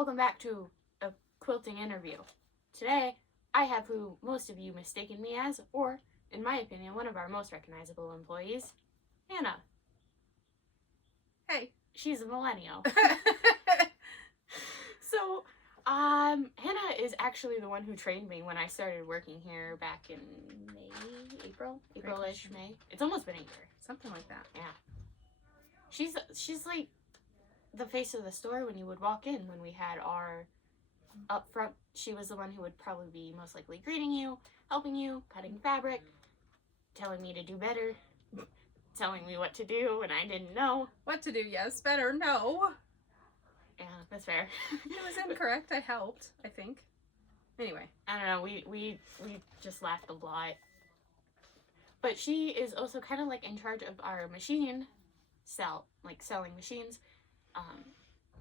Welcome back to a quilting interview. Today, I have who most of you mistaken me as, or, in my opinion, one of our most recognizable employees, Hannah. Hey. She's a millennial. So, Hannah is actually the one who trained me when I started working here back in April-ish, May. It's almost been a year. Something like that. Yeah. She's like the face of the store when you would walk in. When we had our up front, she was the one who would probably be most likely greeting you, helping you, cutting fabric, telling me to do better, telling me what to do when I didn't know. What to do, yes. Better, no. Yeah, that's fair. It was incorrect. I helped, I think. Anyway. I don't know, we just laughed a lot. But she is also kind of like in charge of our machine selling machines,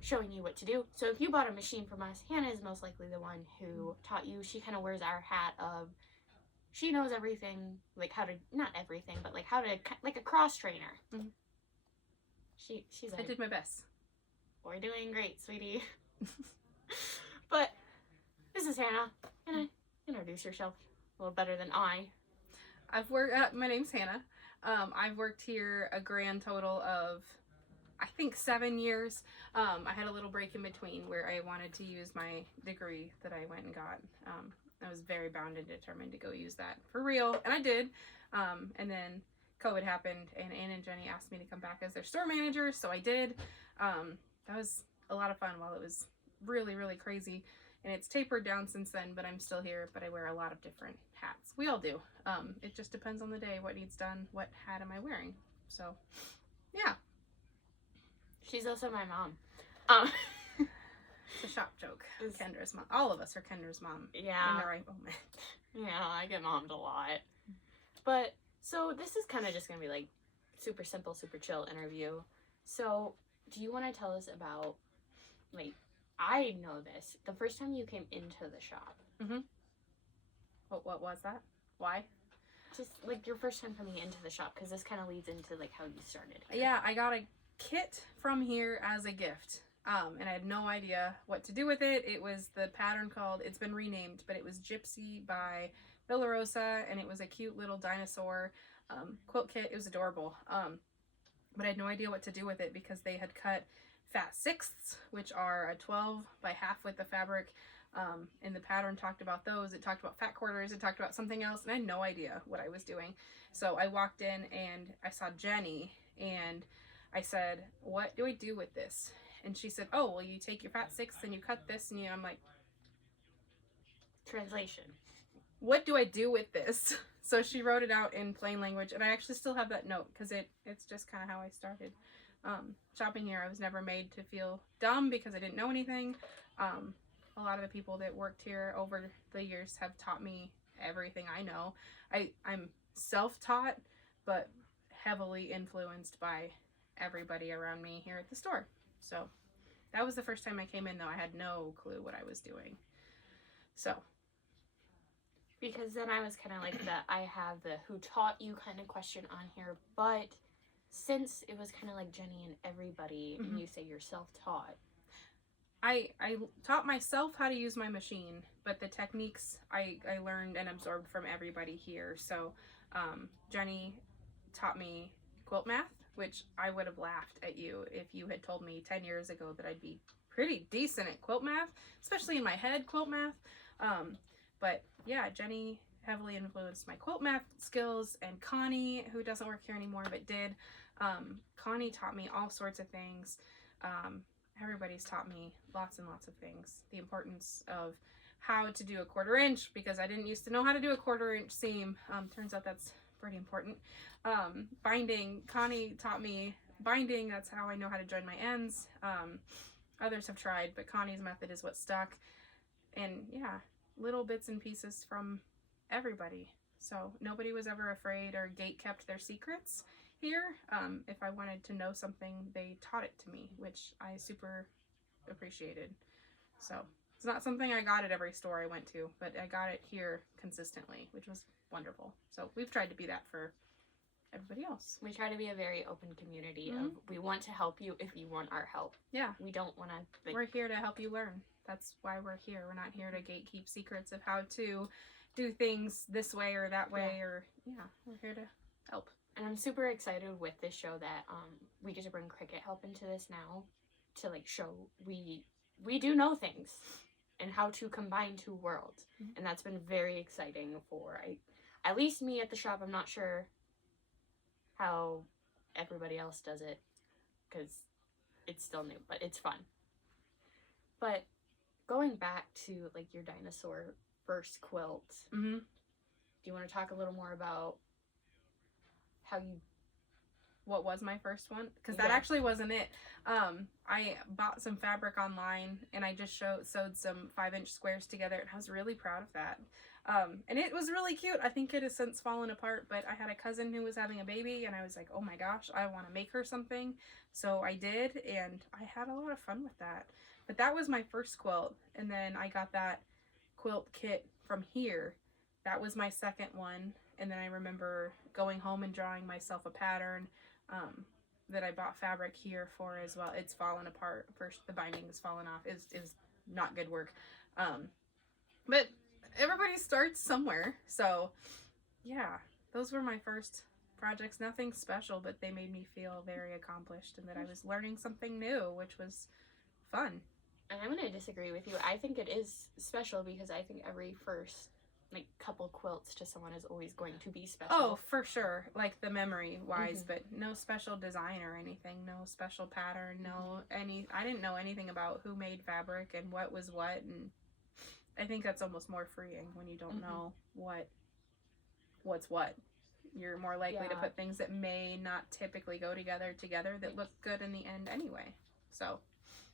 showing you what to do. So if you bought a machine from us, Hannah is most likely the one who taught you. She kind of wears our hat of, she knows everything, like how to, not everything, but like how to, like a cross trainer. Mm-hmm. She's like, I did my best. We're doing great, sweetie. But this is Hannah. Can I introduce yourself a little better than I? My name's Hannah. I've worked here a grand total of, I think, 7 years. I had a little break in between where I wanted to use my degree that I went and got. I was very bound and determined to go use that for real, and I did. And then COVID happened, and Ann and Jenny asked me to come back as their store manager, so I did. That was a lot of fun while it was really, really crazy. And it's tapered down since then, but I'm still here, but I wear a lot of different hats. We all do. It just depends on the day, what needs done, what hat am I wearing. So, yeah. She's also my mom. It's a shop joke. Kendra's mom. All of us are Kendra's mom. Yeah. In the right moment. Yeah, I get mommed a lot. But, so this is kind of just going to be like super simple, super chill interview. So, do you want to tell us about, like, I know this, the first time you came into the shop. Mm-hmm. What was that? Why? Just, like, your first time coming into the shop, because this kind of leads into, like, how you started here. Yeah, I got a kit from here as a gift, and I had no idea what to do with it. It was the pattern called, it's been renamed, but it was Gypsy by Villarosa, and it was a cute little dinosaur quilt kit. It was adorable, but I had no idea what to do with it because they had cut fat sixths, which are a 12 by half width of fabric, and the pattern talked about those. It talked about fat quarters, it talked about something else, and I had no idea what I was doing. So I walked in and I saw Jenny, and I said, what do I do with this? And she said, oh, well, you take your fat sixths and you cut this, and I'm like, translation. What do I do with this? So she wrote it out in plain language, and I actually still have that note because it's just kind of how I started. Shopping here, I was never made to feel dumb because I didn't know anything. A lot of the people that worked here over the years have taught me everything I know. I'm self-taught, but heavily influenced by everybody around me here at the store. So that was the first time I came in, though. I had no clue what I was doing. So. Because then I was kind of like I have the who taught you kind of question on here, but since it was kind of like Jenny and everybody, Mm-hmm. and you say you're self-taught. I taught myself how to use my machine, but the techniques I learned and absorbed from everybody here. So Jenny taught me quilt math, which I would have laughed at you if you had told me 10 years ago that I'd be pretty decent at quilt math, especially in my head quilt math. But yeah, Jenny heavily influenced my quilt math skills, and Connie, who doesn't work here anymore but did, Connie taught me all sorts of things. Everybody's taught me lots and lots of things. The importance of how to do a 1/4 inch, because I didn't used to know how to do a 1/4 inch seam. Turns out that's pretty important. Binding, Connie taught me binding. That's how I know how to join my ends. Others have tried, but Connie's method is what stuck. And yeah, little bits and pieces from everybody. So nobody was ever afraid or gate kept their secrets here. If I wanted to know something, they taught it to me, which I super appreciated. So it's not something I got at every store I went to, but I got it here consistently, which was wonderful. So we've tried to be that for everybody else. We try to be a very open community Mhm. of we want to help you if you want our help. Yeah. We don't want to... We're here to help you learn. That's why we're here. We're not here to gatekeep secrets of how to do things this way or that way, or we're here to help. And I'm super excited with this show that we get to bring Cricut help into this now to like show we do know things and how to combine two worlds. Mm-hmm. And that's been very exciting for at least me at the shop. I'm not sure how everybody else does it because it's still new, but it's fun. But going back to like your dinosaur first quilt, Mm-hmm. do you want to talk a little more about how you... What was my first one? Because that actually wasn't it. I bought some fabric online and I just sewed some 5-inch squares together, and I was really proud of that. And it was really cute. I think it has since fallen apart, but I had a cousin who was having a baby and I was like, oh my gosh, I want to make her something. So I did, and I had a lot of fun with that. But that was my first quilt, and then I got that quilt kit from here. That was my second one, and then I remember going home and drawing myself a pattern that I bought fabric here for as well. It's fallen apart. First, the binding has fallen off. It was not good work. But everybody starts somewhere. So, yeah, those were my first projects. Nothing special, but they made me feel very accomplished and that I was learning something new, which was fun. And I'm going to disagree with you. I think it is special because I think every first like couple quilts to someone is always going to be special. Oh, for sure. Like the memory wise, but no special design or anything, no special pattern, I didn't know anything about who made fabric and what was what, and I think that's almost more freeing when you don't know what's what. You're more likely to put things that may not typically go together that look good in the end anyway. So,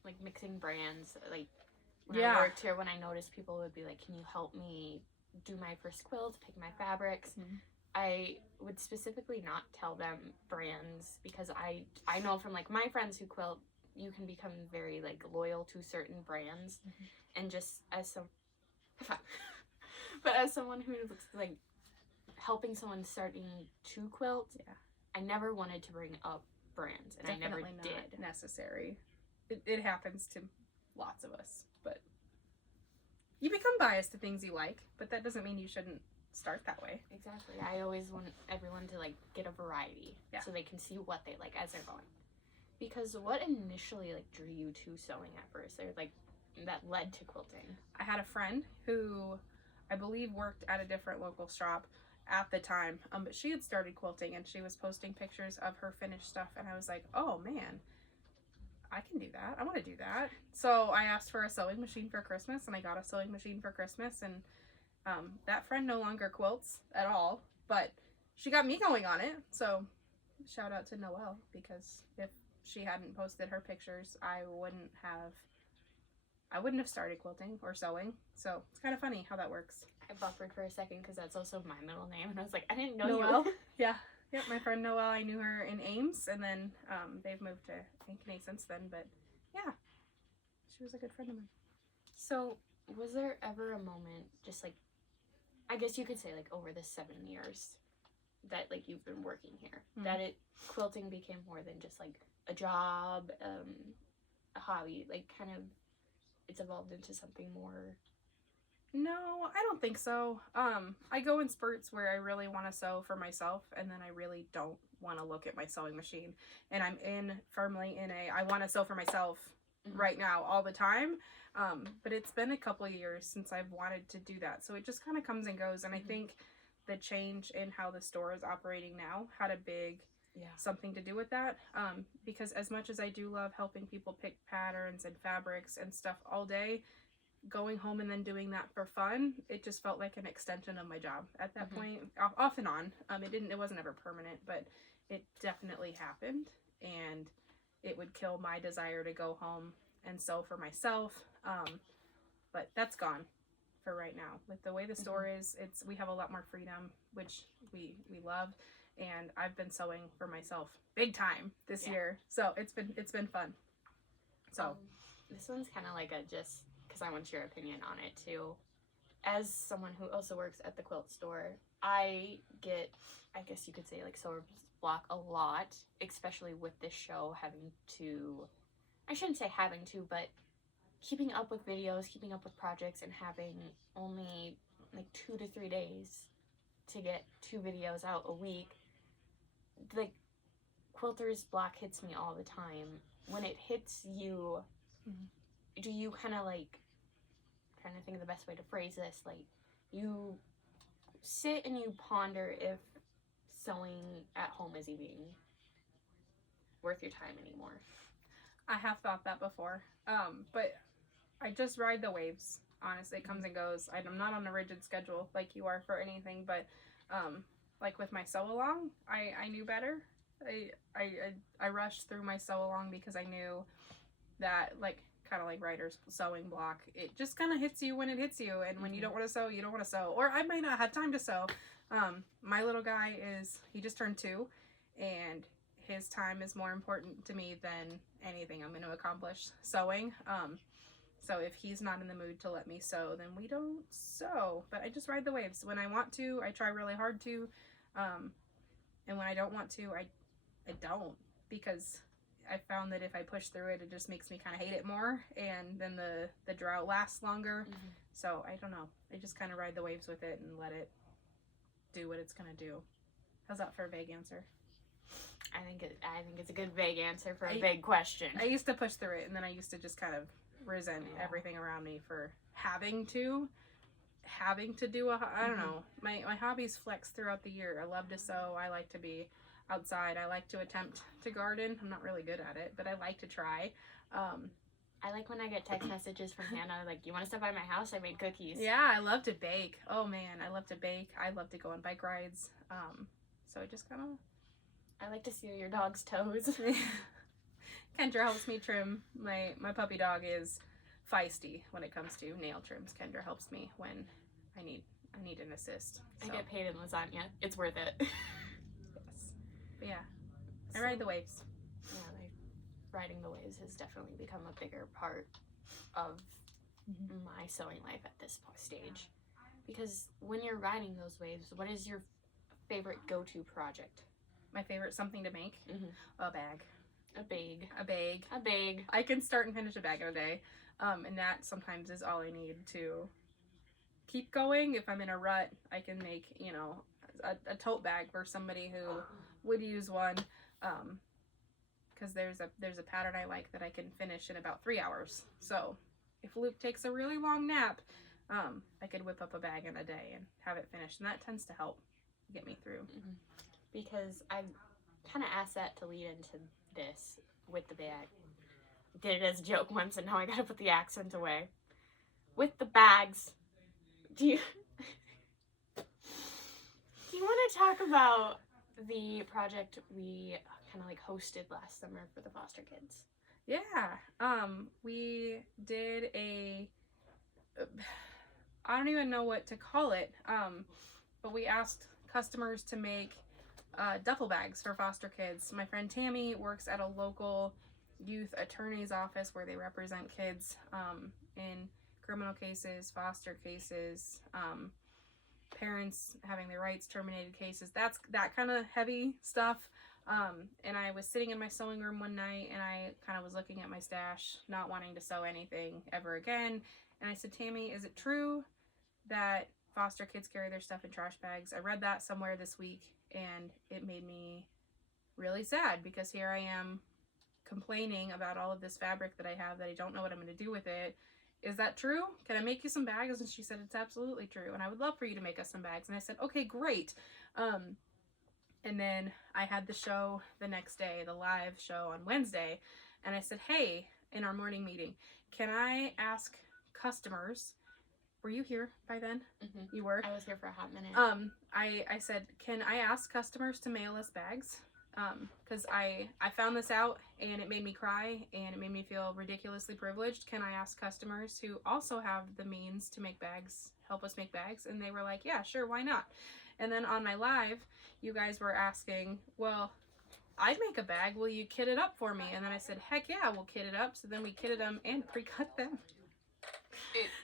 like mixing brands, like when I worked here, when I noticed people would be like, can you help me do my first quilt, pick my fabrics? I would specifically not tell them brands because I know from like my friends who quilt, you can become very like loyal to certain brands, and just as someone who looks like helping someone starting to quilt, I never wanted to bring up brands, and definitely I never did. Necessary. It happens to lots of us, but you become biased to things you like, but that doesn't mean you shouldn't start that way. Exactly. I always want everyone to like get a variety so they can see what they like as they're going. Because what initially like drew you to sewing at first, or like that led to quilting? I had a friend who I believe worked at a different local shop at the time, but she had started quilting and she was posting pictures of her finished stuff, and I was like, oh man, I can do that. I want to do that. So I asked for a sewing machine for Christmas, and I got a sewing machine for Christmas, and that friend no longer quilts at all, but she got me going on it. So shout out to Noelle, because if she hadn't posted her pictures, I wouldn't have started quilting or sewing. So it's kind of funny how that works. I buffered for a second because that's also my middle name, and I was like, I didn't know Noelle. you. Yeah. Yep, my friend Noelle, I knew her in Ames, and then they've moved to Ankeny since then, but yeah, she was a good friend of mine. So, was there ever a moment, just like, I guess you could say like over the 7 years that like you've been working here, that quilting became more than just like a job, a hobby, like kind of it's evolved into something more? No, I don't think so. I go in spurts where I really want to sew for myself, and then I really don't want to look at my sewing machine, and I'm firmly in I want to sew for myself right now all the time. But it's been a couple of years since I've wanted to do that, so it just kind of comes and goes. And I think the change in how the store is operating now had a big something to do with that, because as much as I do love helping people pick patterns and fabrics and stuff all day, going home and then doing that for fun, it just felt like an extension of my job at that point, off and on. It wasn't ever permanent, but it definitely happened, and it would kill my desire to go home and sew for myself. But that's gone for right now. With the way the store is, we have a lot more freedom, which we love, and I've been sewing for myself big time this year, so it's been fun. So this one's kind of like a just because I want your opinion on it too. as someone who also works at the quilt store, I get, I guess you could say, like, sewer's block a lot, especially with this show having to, I shouldn't say having to, but keeping up with videos, keeping up with projects, and having only like 2 to 3 days to get 2 videos out a week. The quilter's block hits me all the time. When it hits you, do you kind of like, trying to think of the best way to phrase this, like, you sit and you ponder if sewing at home is even worth your time anymore? I have thought that before, but I just ride the waves. Honestly, it comes and goes. I'm not on a rigid schedule like you are for anything, but like with my sew along, I knew better. I rushed through my sew along because I knew that, like, kind of like writer's sewing block, it just kind of hits you when it hits you, and when you don't want to sew, you don't want to sew, or I might not have time to sew. My little guy he just turned 2, and his time is more important to me than anything I'm going to accomplish sewing. So if he's not in the mood to let me sew, then we don't sew. But I just ride the waves. When I want to, I try really hard to. And when I don't want to, I don't. Because I found that if I push through it, it just makes me kind of hate it more. And then the drought lasts longer. So I don't know. I just kind of ride the waves with it and let it do what it's going to do. How's that for a vague answer? I think it's a good vague answer for a vague question. I used to push through it, and then I used to just kind of resent everything around me for having to do I don't know. My hobbies flex throughout the year. I love to sew. I like to be outside. I like to attempt to garden. I'm not really good at it, but I like to try. I like when I get text messages from Hannah, like, you want to stop by my house? I made cookies. Yeah, I love to bake. Oh man, I love to bake. I love to go on bike rides. So I just kind of... I like to seal your dog's toes. Kendra helps me trim. My puppy dog is feisty when it comes to nail trims. Kendra helps me when I need an assist. So. I get paid in lasagna. It's worth it. Yes. But yeah, I ride the waves. Yeah, like, riding the waves has definitely become a bigger part of my sewing life at this stage. Because when you're riding those waves, what is your favorite go-to project? My favorite something to make? A bag. A bag. A bag. A bag. I can start and finish a bag in a day. And that sometimes is all I need to keep going. If I'm in a rut, I can make, you know, a tote bag for somebody who would use one. Because there's a pattern I like that I can finish in about 3 hours. So if Luke takes a really long nap, I could whip up a bag in a day and have it finished. And that tends to help get me through. Because I kind of asked that to lead into this with the bag. Did it as a joke once, and now I gotta put the accent away. With the bags, do you want to talk about the project we kind of like hosted last summer for the foster kids? Yeah, we did I don't even know what to call it, but we asked customers to make duffel bags for foster kids. My friend Tammy works at a local youth attorney's office where they represent kids in criminal cases, foster cases, parents having their rights terminated cases. That's that kind of heavy stuff. And I was sitting in my sewing room one night, and I kind of was looking at my stash, not wanting to sew anything ever again. And I said, Tammy, is it true that foster kids carry their stuff in trash bags? I read that somewhere this week, and it made me really sad, because here I am complaining about all of this fabric that I have that I don't know what I'm going to do with it. Is that true? Can I make you some bags? And she said, it's absolutely true, and I would love for you to make us some bags. And I said, okay, great. And then I had the show the next day, the live show on Wednesday, and I said, hey, in our morning meeting, can I ask customers... Were you here by then? You were? I was here for a hot minute. I said, can I ask customers to mail us bags? Because I found this out, and it made me cry, and it made me feel ridiculously privileged. Can I ask customers who also have the means to make bags, help us make bags? And they were like, yeah, sure, why not? And then on my live, you guys were asking, well, I'd make a bag. Will you kit it up for me? And then I said, heck yeah, we'll kit it up. So then we kitted them and pre-cut them.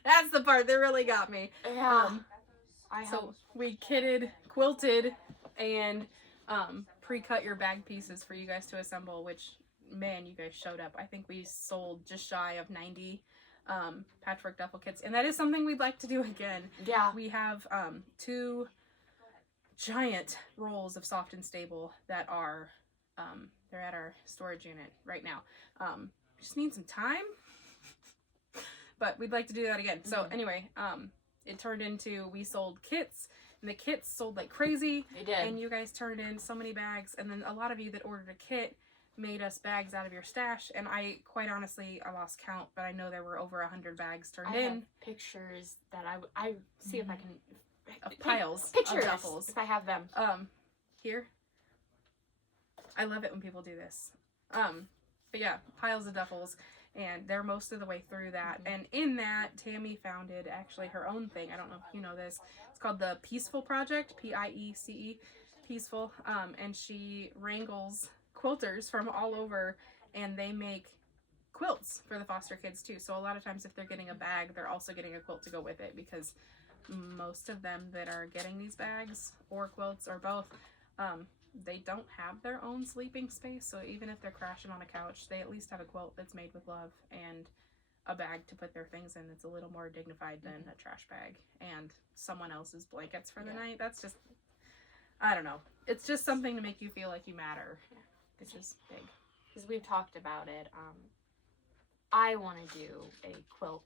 That's the part that really got me. Yeah. So we kitted, quilted, and pre-cut your bag pieces for you guys to assemble, which, man, you guys showed up. I think we sold just shy of 90 patchwork duffel kits, and that is something we'd like to do again. Yeah. We have 2 giant rolls of soft and stable that are they're at our storage unit right now. Just need some time, but we'd like to do that again. So anyway, it turned into, we sold kits, and the kits sold like crazy. They did. And you guys turned in so many bags, and then a lot of you that ordered a kit made us bags out of your stash, and I, quite honestly, I lost count, but I know there were over 100 bags turned in. Have pictures that I see if I can... Of piles pictures, of duffels. if I have them. Here. I love it when people do this. But yeah, piles of duffels, and they're most of the way through that. And in that, Tammy founded actually her own thing. I don't know if you know this. It's called the Peaceful Project, Piece, Peaceful. And she wrangles quilters from all over, and they make quilts for the foster kids too. So a lot of times if they're getting a bag, they're also getting a quilt to go with it, because most of them that are getting these bags or quilts or both, they don't have their own sleeping space. So even if they're crashing on a couch, they at least have a quilt that's made with love and a bag to put their things in that's a little more dignified than a trash bag and someone else's blankets for the night. That's just, I don't know. It's just something to make you feel like you matter, which is big. Because we've talked about it. I want to do a quilt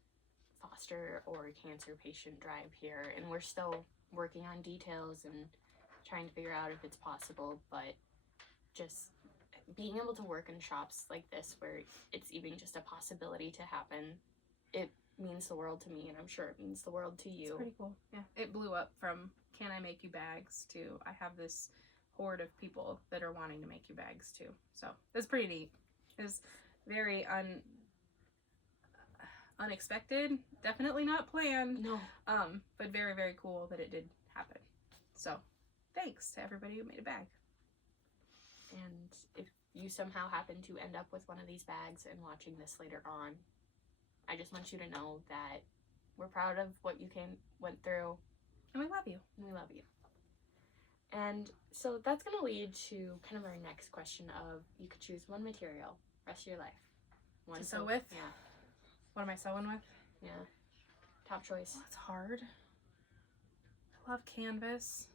foster or cancer patient drive here, and we're still working on details and trying to figure out if it's possible, but just being able to work in shops like this where it's even just a possibility to happen, it means the world to me, and I'm sure it means the world to you. It's pretty cool. Yeah, it blew up from can I make you bags to I have this horde of people that are wanting to make you bags too. So it's pretty neat. It's very unexpected, definitely not planned. No. But very, very cool that it did happen. So thanks to everybody who made a bag. And if you somehow happen to end up with one of these bags and watching this later on, I just want you to know that we're proud of what you went through. And we love you. And we love you. And so that's going to lead to kind of our next question of, you could choose one material rest of your life. One to sew with? Yeah. What am I sewing with? Yeah. Top choice. Oh, it's hard. I love canvas.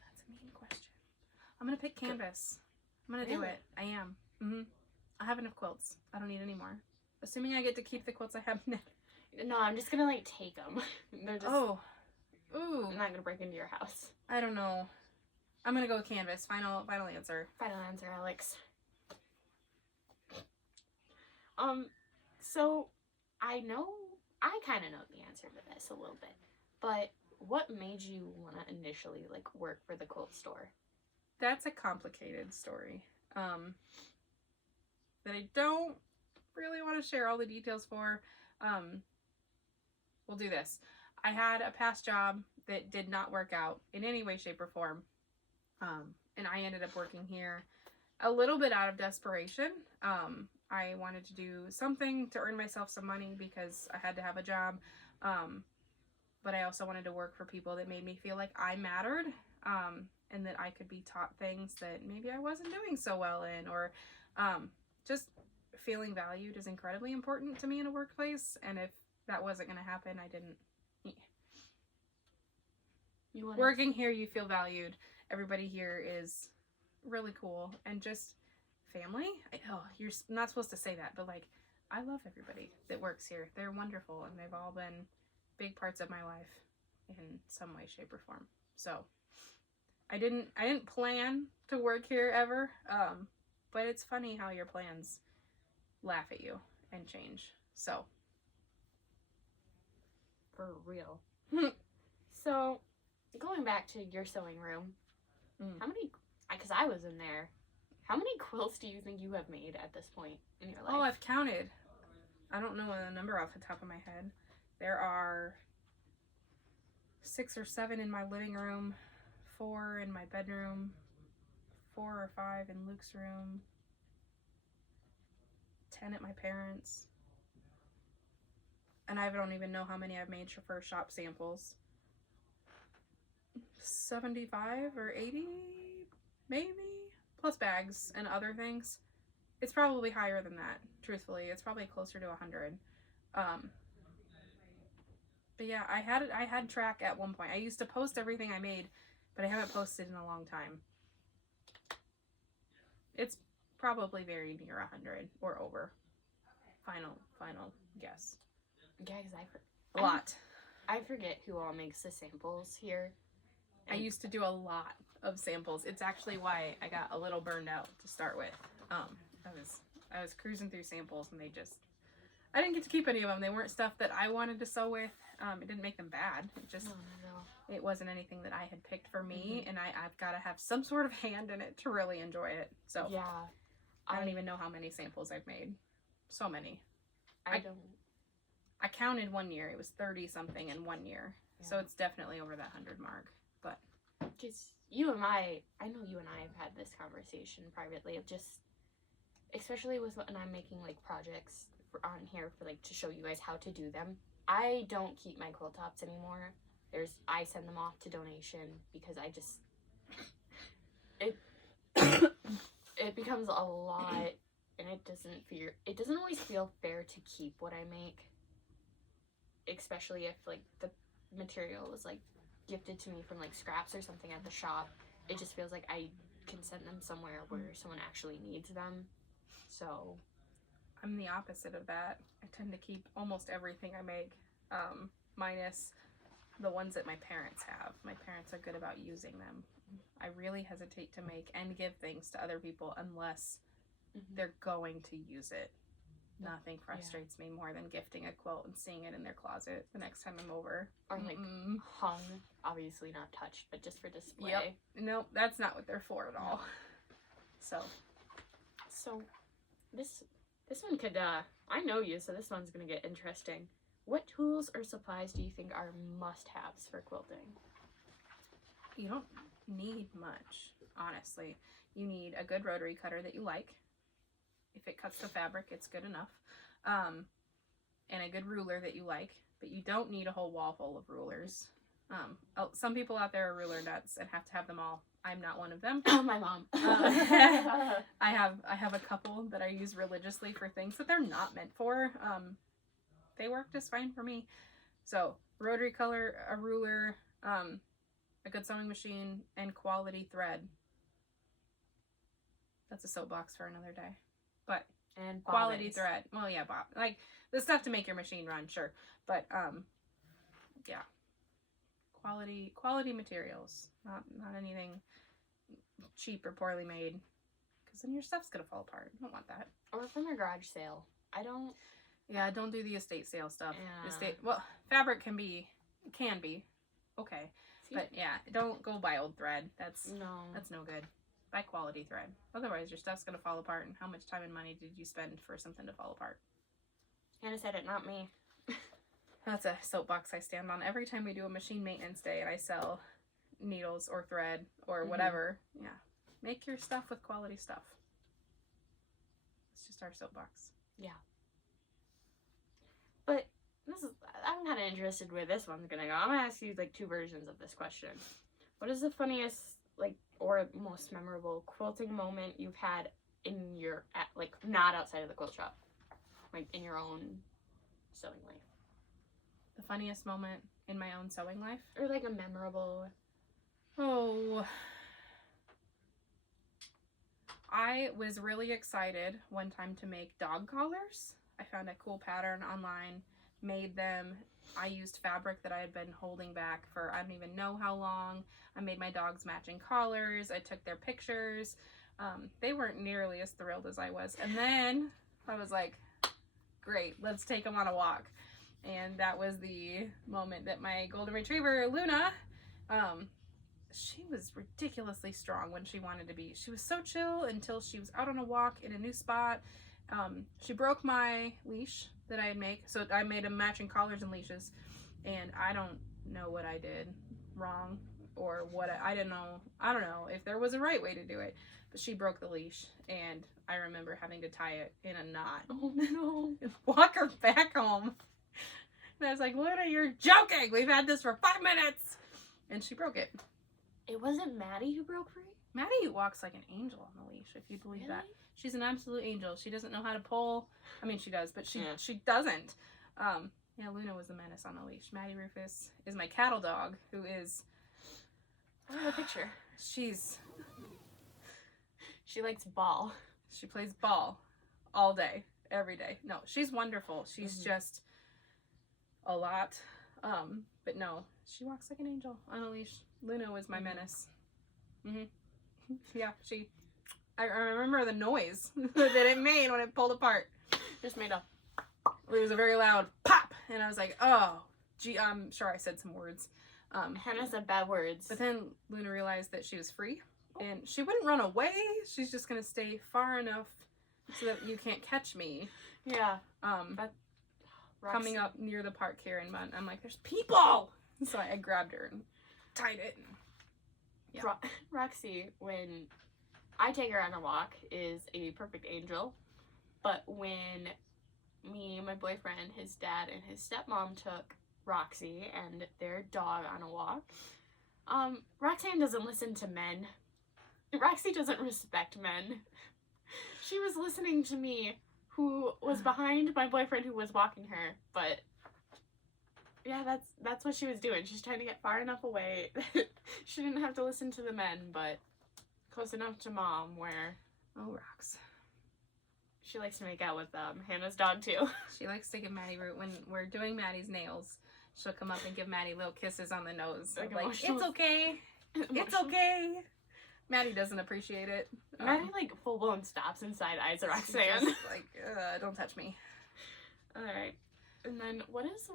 That's a mean question. I'm going to pick canvas. I'm going to do it. I am. I have enough quilts. I don't need any more. Assuming I get to keep the quilts I have now. No, I'm just going to like take them. They're just... Oh. Ooh. I'm not going to break into your house. I don't know. I'm going to go with canvas. Final answer. Final answer, Alex. So I kind of know the answer to this a little bit, but what made you want to initially like work for the quilt store? That's a complicated story that I don't really want to share all the details for. We'll do this. I had a past job that did not work out in any way, shape, or form, and I ended up working here a little bit out of desperation. I wanted to do something to earn myself some money because I had to have a job, but I also wanted to work for people that made me feel like I mattered, and that I could be taught things that maybe I wasn't doing so well in, or just feeling valued is incredibly important to me in a workplace, and if that wasn't going to happen, I didn't. Working here, you feel valued. Everybody here is really cool, and just family. You're not supposed to say that, but like, I love everybody that works here. They're wonderful, and they've all been big parts of my life in some way, shape, or form. So I didn't plan to work here ever, but it's funny how your plans laugh at you and change. So for real. So going back to your sewing room, how many, because I was in there, how many quilts do you think you have made at this point in your life? Oh, I've counted. I don't know the number off the top of my head. There are 6 or 7 in my living room, 4 in my bedroom, 4 or 5 in Luke's room, 10 at my parents'. And I don't even know how many I've made for shop samples. 75 or 80, maybe? Plus bags and other things. It's probably higher than that, truthfully. It's probably closer to 100. But yeah, I had track at one point. I used to post everything I made, but I haven't posted in a long time. It's probably very near 100 or over. Final guess. Yeah, because A lot. I forget who all makes the samples here. I used to do a lot of samples. It's actually why I got a little burned out to start with. I was cruising through samples and I didn't get to keep any of them. They weren't stuff that I wanted to sew with. It didn't make them bad. It just, it wasn't anything that I had picked for me, and I've got to have some sort of hand in it to really enjoy it. So yeah, I don't even know how many samples I've made. So many. I counted one year. It was 30 something in 1 year. Yeah. So it's definitely over that 100 mark. But just you and I know you and I have had this conversation privately of just, especially with when I'm making like projects on here for like to show you guys how to do them. I don't keep my quilt tops anymore. I send them off to donation because I just it becomes a lot, and it doesn't always feel fair to keep what I make, especially if like the material was like gifted to me from like scraps or something at the shop. It just feels like I can send them somewhere where someone actually needs them. So I'm the opposite of that. I tend to keep almost everything I make, minus the ones that my parents have. My parents are good about using them. I really hesitate to make and give things to other people unless they're going to use it. Nothing frustrates me more than gifting a quilt and seeing it in their closet the next time I'm over. Or like hung, obviously not touched, but just for display. Yep. Nope, that's not what they're for at all. So this one could, I know you, so this one's gonna get interesting. What tools or supplies do you think are must-haves for quilting? You don't need much, honestly. You need a good rotary cutter that you like. If it cuts the fabric, it's good enough. And a good ruler that you like, but you don't need a whole wall full of rulers. Some people out there are ruler nuts and have to have them all. I'm not one of them. My mom. I have a couple that I use religiously for things that they're not meant for. They work just fine for me. So rotary color, a ruler, a good sewing machine, and quality thread. That's a soapbox for another day. But and quality thread. Well, yeah, like the stuff to make your machine run, sure. But yeah, quality materials. Not anything cheap or poorly made, because then your stuff's gonna fall apart. You don't want that. Or from a garage sale. Don't do the estate sale stuff. Yeah. Fabric can be okay. See? But yeah, don't go buy old thread. That's no good. Buy quality thread. Otherwise, your stuff's gonna fall apart. And how much time and money did you spend for something to fall apart? Hannah said it, not me. That's a soapbox I stand on every time we do a machine maintenance day and I sell needles or thread or whatever. Yeah, make your stuff with quality stuff. It's just our soapbox. Yeah. But I'm kind of interested where this one's gonna go. I'm gonna ask you like two versions of this question. What is the funniest or most memorable quilting moment you've had in your not outside of the quilt shop, like in your own sewing life? The funniest moment in my own sewing life, or like a memorable. Oh, I was really excited one time to make dog collars. I found a cool pattern online, made them. I used fabric that I had been holding back for I don't even know how long. I made my dogs matching collars. I took their pictures. They weren't nearly as thrilled as I was. And then I was like, great, let's take them on a walk. And that was the moment that my golden retriever, Luna, she was ridiculously strong when she wanted to be. She was so chill until she was out on a walk in a new spot. She broke my leash that I make. So I made them matching collars and leashes. And I don't know what I did wrong. or what. I don't know if there was a right way to do it, but she broke the leash, and I remember having to tie it in a knot. Oh no. And walk her back home. And I was like, Luna, you're joking. We've had this for 5 minutes. And she broke it. It wasn't Maddie who broke free? Maddie walks like an angel on the leash, if you believe that. She's an absolute angel. She doesn't know how to pull. I mean, she does, but she doesn't. Yeah, Luna was the menace on the leash. Maddie Rufus is my cattle dog, who is... I have a picture. She likes ball. She plays ball all day, every day. No, she's wonderful. She's just a lot. But no, she walks like an angel on a leash. Luna was my menace. Yeah, I remember the noise that it made when it pulled apart. Just made a... It was a very loud pop, and I was like, oh, gee, I'm sure I said some words. Hannah said bad words. But then Luna realized that she was free, and she wouldn't run away. She's just going to stay far enough so that you can't catch me. Yeah. Coming up near the park here in Mount, I'm like, there's people! So I grabbed her and tied it. And, yeah. Roxy, when I take her on a walk, is a perfect angel. But when me, my boyfriend, his dad, and his stepmom took Roxy and their dog on a walk, Roxanne doesn't listen to men. Roxy doesn't respect men. She was listening to me, who was behind my boyfriend who was walking her, but yeah, that's what she was doing. She's trying to get far enough away that she didn't have to listen to the men, but close enough to mom where... Oh, Rox. She likes to make out with Hannah's dog, too. She likes to give Maddie root when we're doing Maddie's nails. She'll come up and give Maddie little kisses on the nose. Like it's okay. It's okay. Maddie doesn't appreciate it. Maddie, like, full-blown stops inside eyes of Roxanne. Just, like, don't touch me. Alright. And then, what is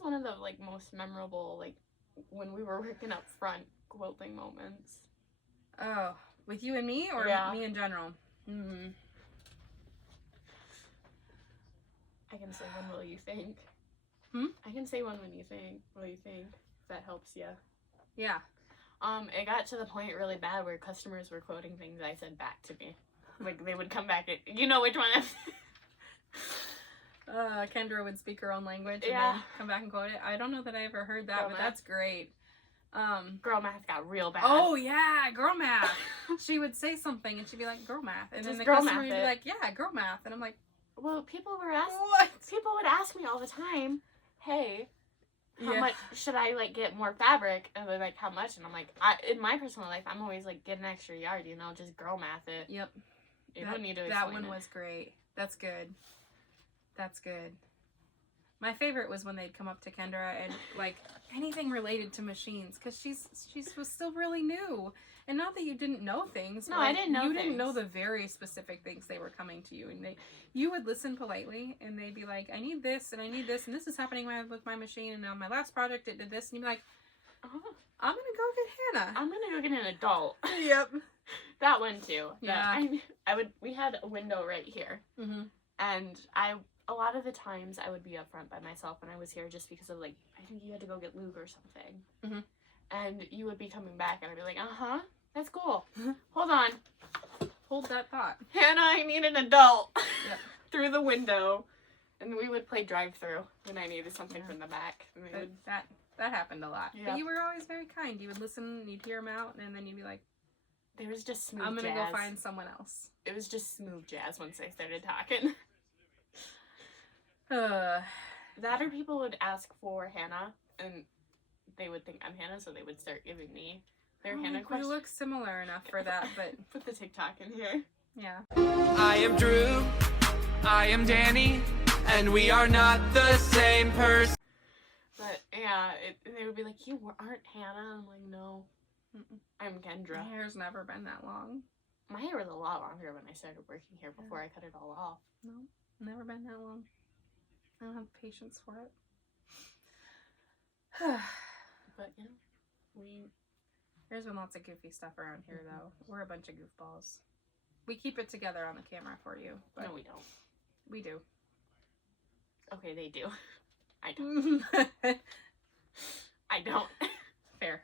one of the, like, most memorable, like, when we were working up front quilting moments? Oh, with you and me, or me in general? I can say one will you think. I can say one when you think. Will you think? If that helps you. Yeah. It got to the point really bad where customers were quoting things I said back to me. Like, they would come back and, you know which one? Kendra would speak her own language and then come back and quote it. I don't know that I ever heard that, but that's great. Girl math got real bad. Oh yeah, girl math. She would say something and she'd be like, girl math. And then the customer would be like, yeah, girl math. And I'm like, well, people would ask me all the time, hey, how much should I, like, get more fabric? And they're like, how much? And I'm like, in my personal life, I'm always like, get an extra yard, you know, just girl math it. Yep. You don't need to That explain one was great. That's good. That's good. My favorite was when they'd come up to Kendra and, like, anything related to machines, because she was still really new. And not that you didn't know things. No, but, like, I didn't know You things. didn't know the very specific things they were coming to you. And you would listen politely, and they'd be like, I need this, and I need this, and this is happening with my machine, and on my last project it did this. And you'd be like, I'm going to go get Hannah. I'm going to go get an adult. Yep. That one, too. Yeah. We had a window right here. And a lot of the times I would be up front by myself when I was here just because of, like, I think you had to go get lube or something. And you would be coming back and I'd be like, that's cool. Hold on. Hold that thought. Hannah, I need an adult. Yep. Through the window. And we would play drive-through when I needed something from the back. And that happened a lot. Yeah. But you were always very kind. You would listen, you'd hear them out, and then you'd be like, there was just smooth I'm going to jazz. go find someone else. It was just smooth jazz once they started talking. That or people would ask for Hannah, and they would think I'm Hannah, so they would start giving me their Hannah We questions. look similar enough for that, but... Put the TikTok in here. Yeah. I am Drew, I am Danny, and we are not the same person. But, yeah, they would be like, you aren't Hannah? I'm like, no. I'm Kendra. My hair's never been that long. My hair was a lot longer when I started working here before I cut it all off. No, never been that long. I don't have patience for it. But, you know, There's been lots of goofy stuff around here, though. We're a bunch of goofballs. We keep it together on the camera for you. But no, we don't. We do. Okay, they do. I don't. I don't. Fair.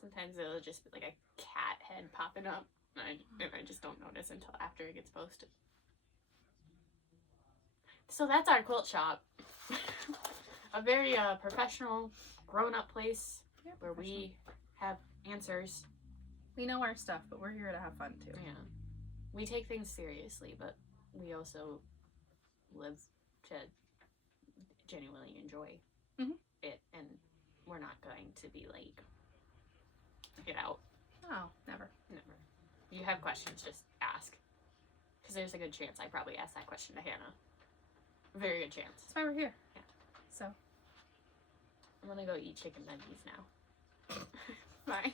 Sometimes it'll just be like a cat head popping up, and I just don't notice until after it gets posted. So that's our quilt shop. A very professional, grown-up place where we have answers. We know our stuff, but we're here to have fun too. Yeah. We take things seriously, but we also live to genuinely enjoy it, and we're not going to be like, get out. Oh, never. Never. If you have questions, just ask. Because there's a good chance I probably asked that question to Hannah. Very good chance. That's why we're here. Yeah. So. I'm gonna go eat chicken nuggies now. Bye.